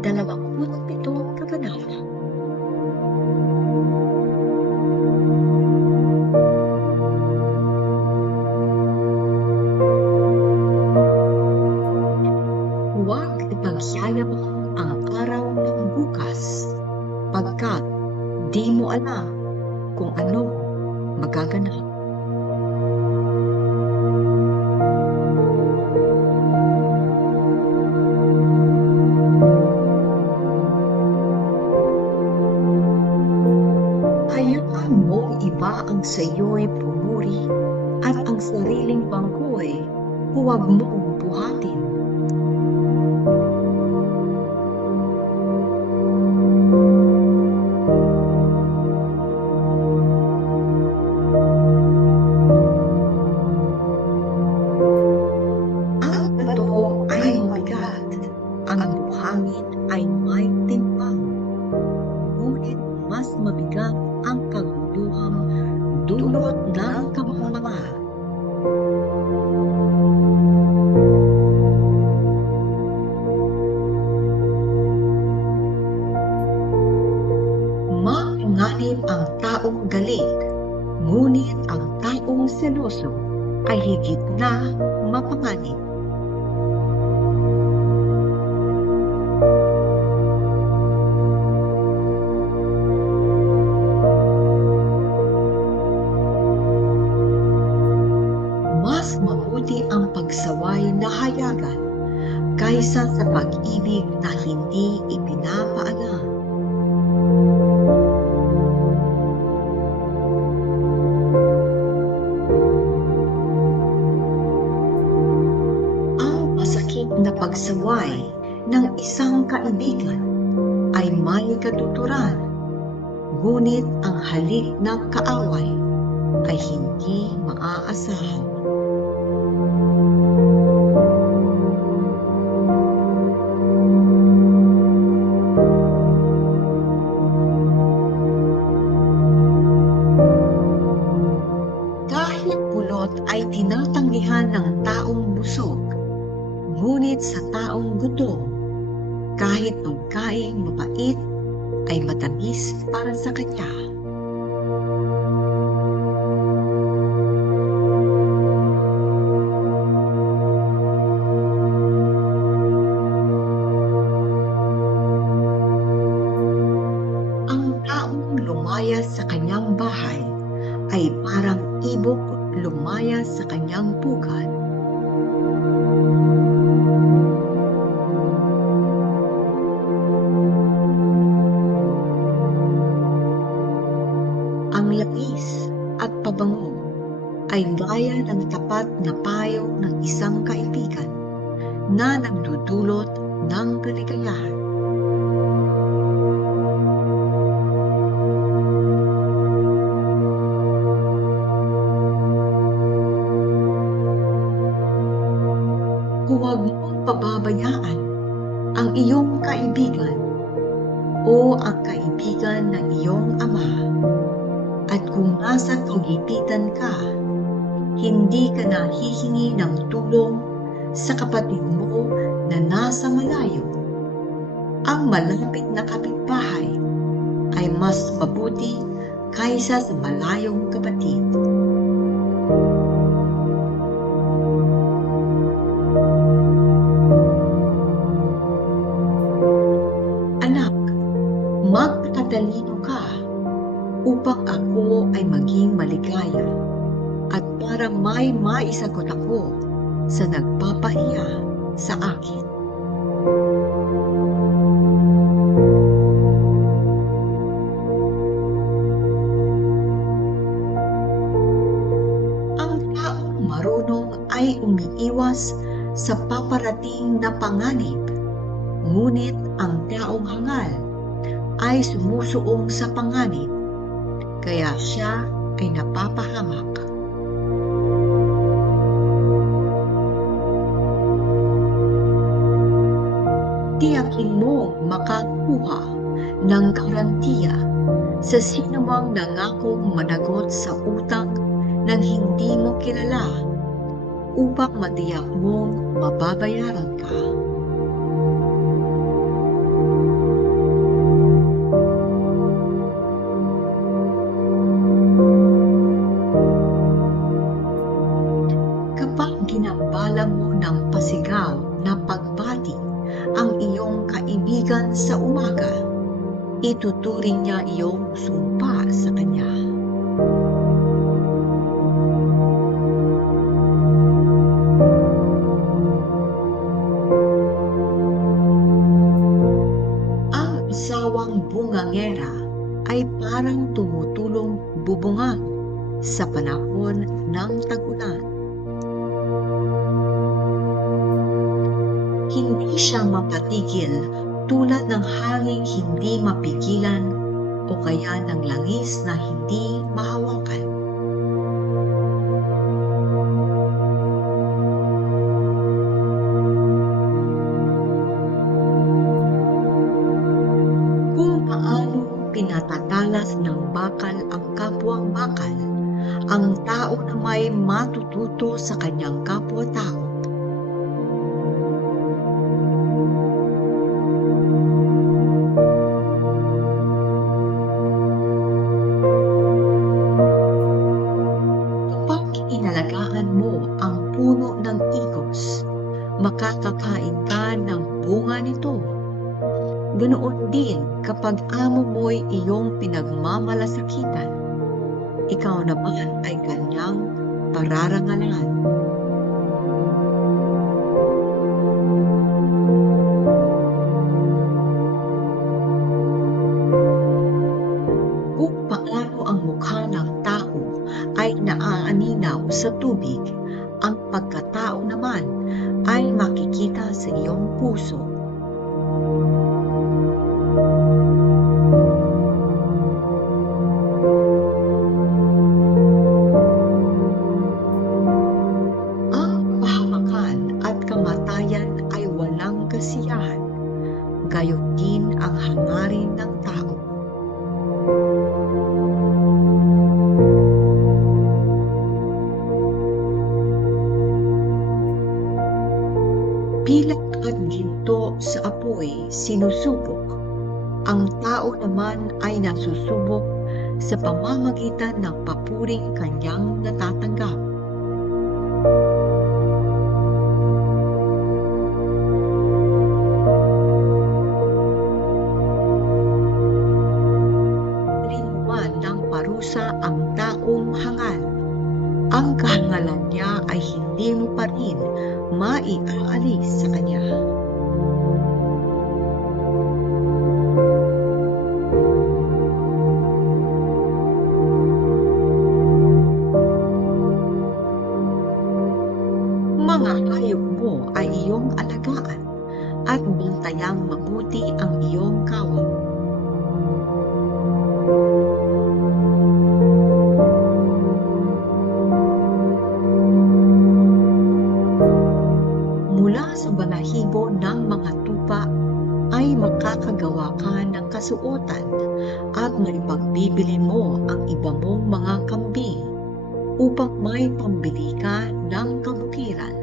27 kabanata. Huwag ipagyayabang ang araw ng bukas, pagkat di mo alam kung ano magaganap. Hayaan mo iba ang sayo'y pumuri at ang sariling bangko'y huwag mong buhatin. Ang bato ay mabigat, ang buhangin ay may timbang, ngunit mas mabigat ang kaguluhang dulot ng kamangmangan. Mapanganib ang taong galit, ngunit ang taong seloso ay higit na mapanganib. Mas mabuti ang pagsaway na hayagan kaysa sa pag-ibig na hindi ipinapaalam. Ang masakit na pagsaway ng isang kaibigan ay may katuturan, ngunit ang halik ng kaaway ay hindi maaasahan. Kahit pulot ay tinatanggihan ng taong busog, ngunit sa taong gutom, kahit pagkaing mapait ay matamis para sa kanya. Ang taong lumaya sa kanyang bahay ay parang ibok lumaya sa kanyang pugad. Ang lapis at pabango ay gaya ng tapat na payo ng isang kaibigan na nagdudulot ng kaligayahan. Huwag mong pababayaan ang iyong kaibigan o ang kaibigan ng iyong ama. At kung nasa kagipitan ka, hindi ka na hihingi ng tulong sa kapatid mo na nasa malayo. Ang malapit na kapitbahay ay mas mabuti kaysa sa malayong kapatid. Anak, magpatalino ka upang ako ay maging maligaya at para may maisagot ako sa nagpapahiya sa akin. Ang taong marunong ay umiiwas sa paparating na panganib, ngunit ang taong hangal ay sumusuong sa panganib, kaya siya ay napapahamak. Tiyakin mo makakuha ng garantiya sa sinumang nangakong managot sa utang ng hindi mo kilala upang matiyak mong mababayaran ka. kaibigan sa umaga, ituturing niya iyong sumpa sa kanya. Ang asawang bungangera ay parang tumutulong bubungan sa panahon ng tag-ulan. Hindi siya mapatigil tulad ng hanging hindi mapigilan o kaya ng langis na hindi mahawakan. Kung paano pinatatalas ng bakal ang kapwang bakal, ang tao na may matututo sa kanyang kapwa-tao. Kapag inalagaan mo ang puno ng igos, makakakain ka ng bunga nito. Ganoon din kapag amo mo'y iyong pinagmamalasakitan, ikaw naman ay kanyang pararangalan. Kung paano ang mukha ng tao ay naaaninaw sa tubig, ang pagkatao naman ay makikita sa iyong puso. Ang kapahamakan at kamatayan ay walang kasiyahan, gayon din ang hangarin ng tao. Pilak at ginto sa apoy sinusubok, ang tao naman ay nasusubok sa pamamagitan ng papuring kanyang natatanggap. Rinwan ng parusa ang taong hangal. Ang kahangalan niya ay hindi mo pa rin maiaalis sa kanya. Mga hayop mo ay iyong alagaan at bantayang mabuti ang iyong kawal. Mula sa balahibo ng mga tupa ay makakagawa ka ng kasuotan at maipagbibili mo ang iba mong mga kambing upang may pambili ka ng kabukiran.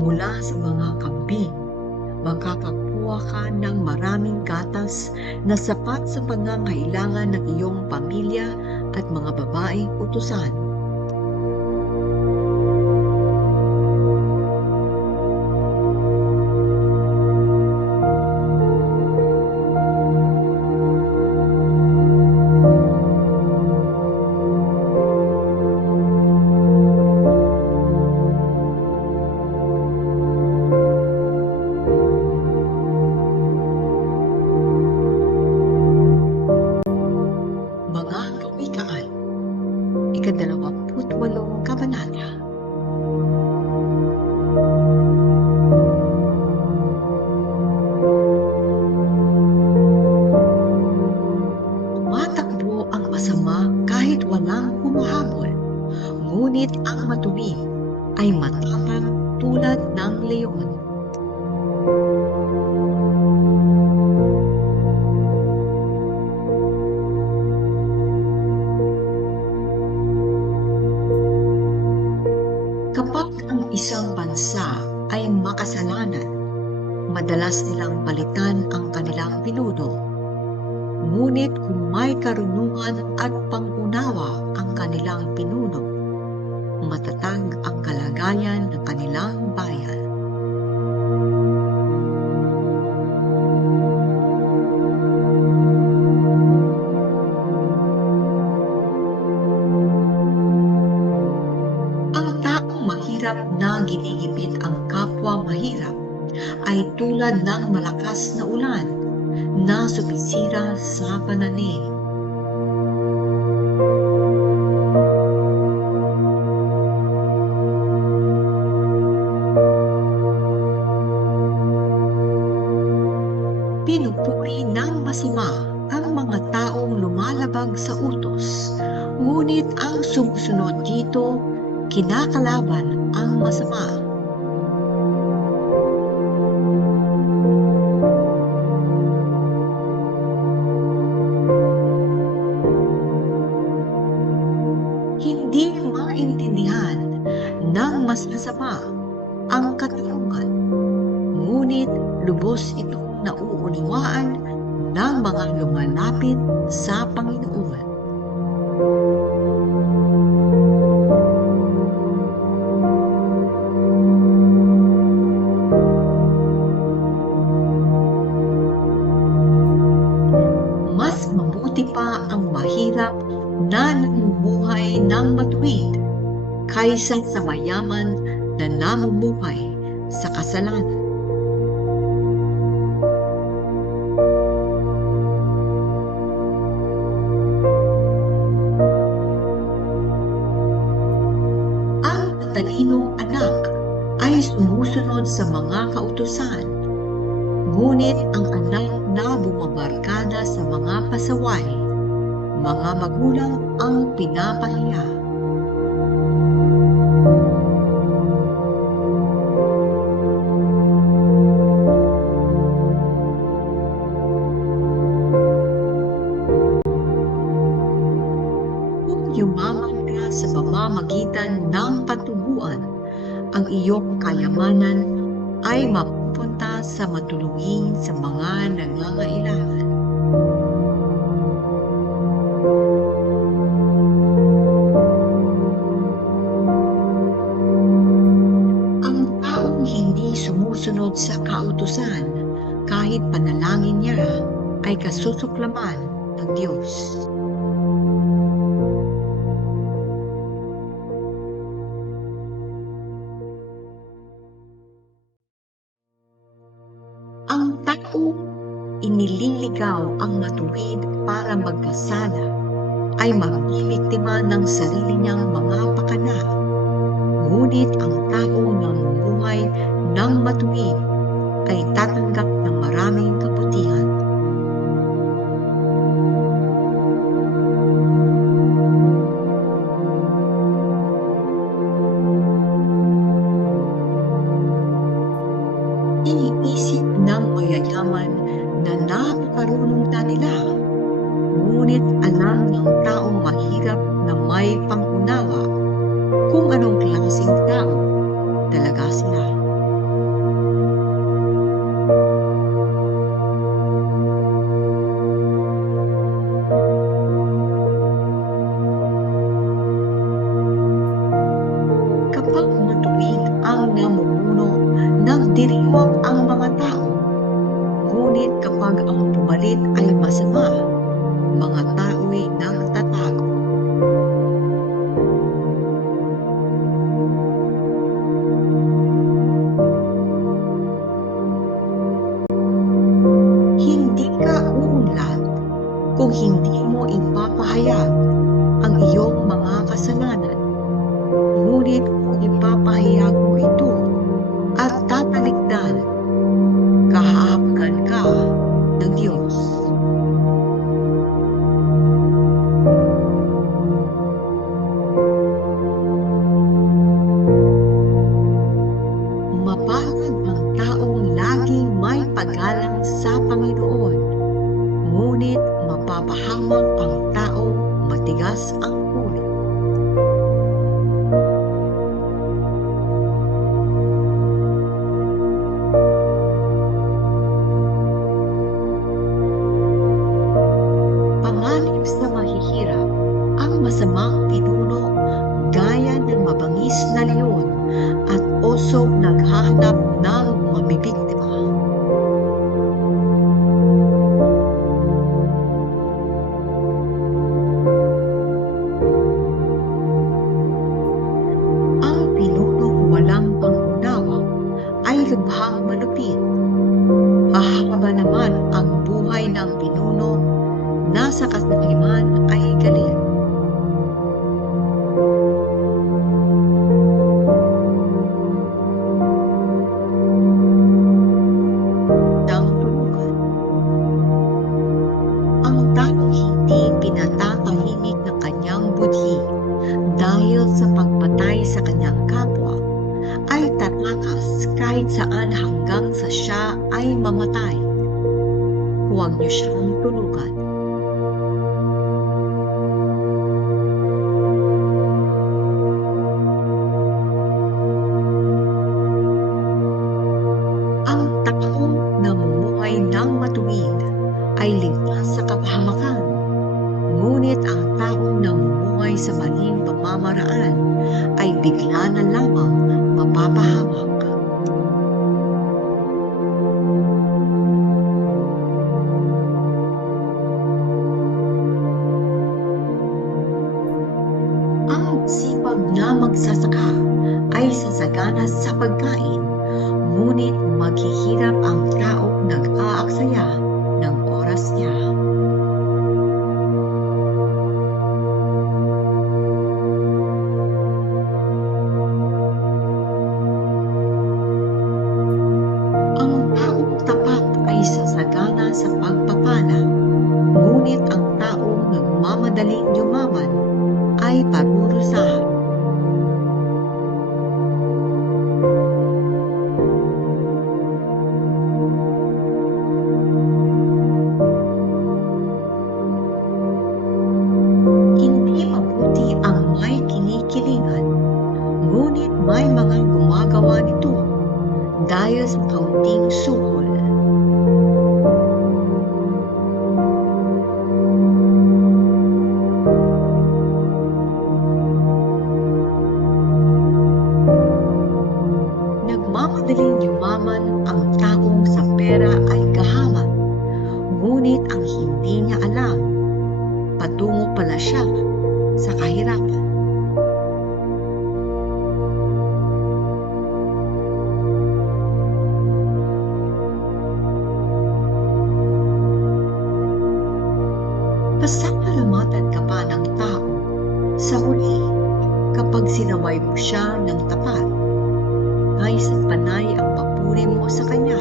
Mula sa mga kambing, makakakuha ka ng maraming gatas na sapat sa pangangailangan ng iyong pamilya at mga babaeng utusan. Mga Kawikaan, 28 Kabanata. Tumatakbo ang masama kahit walang humahabol, ngunit ang matuwid ay matapang tulad ng leon. Kapag ang isang bansa ay makasalanan, madalas nilang palitan ang kanilang pinuno. Ngunit kung may karunungan at pangunawa ang kanilang pinuno, matatag ang kalagayan ng kanilang bayan. mahirap ay tulad ng malakas na ulan na sumisira sa pananim. Pinupuri ng masama ang mga taong lumalabag sa utos, ngunit ang sumusunod dito, kinakalaban ang masama. Hindi maintindihan ng masasama ang katarungan, ngunit lubos itong nauunawaan ng mga lumalapit sa Panginoon. Mas mabuti pa ang mahirap na namumuhay ng matuwid kaysa sa mayaman na namumuhay sa kasalanan. Ang matalinong anak ay sumusunod sa mga kautusan, ngunit ang anak na bumabarkada sa mga pasaway, mga magulang ang pinapahiya. Kung yumaman ka sa pamamagitan ng patubuan, ang iyong kayamanan ay mapupunta sa matulungin sa mga nangangailangan. Ang taong hindi sumusunod sa kautusan, kahit panalangin niya, ay kasusuklaman ng Diyos. Ang taong inililigaw ang matuwid para magkasala ay mabibiktima ng sarili niyang mga pakana. Ngunit ang taong namumuhay ng matuwid ay tatanggap ng maraming kabutihan. Iniisip ng mayayaman na napakarunong na nila, ngunit alam ng taong mahirap na may pangunawa kung anong klaseng tao talaga sila. Kapag matuwid ang namumuno, nagdiriwang ang mga tao. Ngunit kapag ang pumalit ay masama, mga tao'y nagtatago. Hindi ka uunlad kung hindi mo ipapahayag ang iyong mga kasalanan. Ngunit kung ipapahayag mo ito at tatalikdan, kahahapagan ka ng Diyos. Mapalad ang taong laging may paggalang sa Panginoon, ngunit mapapahamak ang taong matigas ang ulo. Panganib sa mahihirap, ang masamang pinuno gaya ng mabangis na leon at oso naghahanap ng mabibiktima. bahang malupit. Hahaba naman ang buhay ng pinuno, nasa kasakiman ay galit. Siyang tulugan. Ang taong hindi pinatatahimik ng kanyang budhi dahil sa pagpatay sa kanyang kapwa ay tatakas kahit saan hanggang sa siya ay mamatay. Huwag niyo siyang tulugan. Ang taong namumuhay ng matuwid ay ligtas sa kapahamakan, ngunit ang taong namumuhay sa maling pamamaraan ay bigla na lamang mapapahamak. Ang sipag na magsasaka ay sasagana sa pagkain, ngunit maghihirap ang taong nag-aaksaya ng oras niya. Ang taong tapat ay sasagana sa pagpapala, ngunit ang taong nagmamadaling yumaman ay parurusahan. Hindi mabuti ang may kinikilingan, ngunit may mga gumagawa nito dahil sa kaunting suhol. Nagmamadaling yumaman ang taong sa pera ay gahaman, ngunit ang hindi niya alam, patungo pala siya sa kahirapan. Pasasalamatan ka pa ng tao sa huli kapag sinaway mo siya ng tapat, kaysa't panay ang papuri mo sa kanya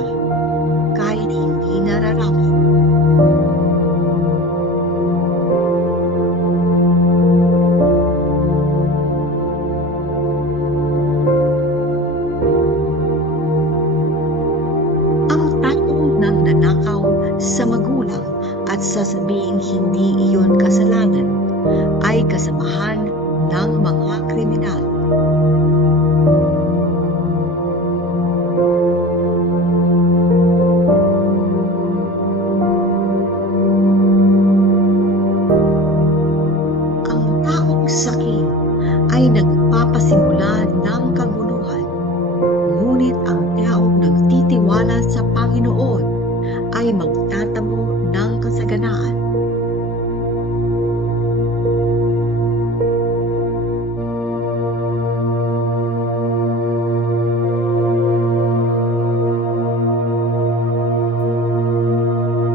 kahit hindi nararapat. Ang taong nagnanakaw sa magulang at sasabing hindi iyon kasalanan ay kasamahan ng mga kriminal. Ang taong sakin ay nagpapasimula ng kaguluhan, ngunit ang taong nagtitiwala sa Panginoon ay magtatamo ng kasaganaan.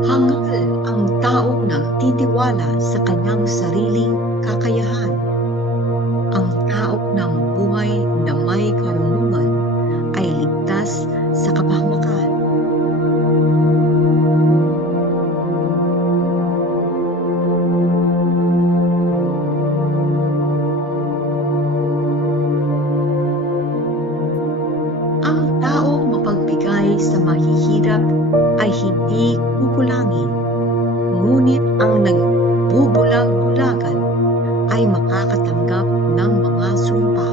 Hangal ang taong nagtitiwala sa kanyang sariling kakayahan. Ang taong namubuhay na may karunungan ay ligtas sa kapahamakan. Ang taong mapagbigay sa mahihirap ay hindi kukulangin, ngunit ang nagbubulag-bulagan ay makakatanggap ng mga sumpa.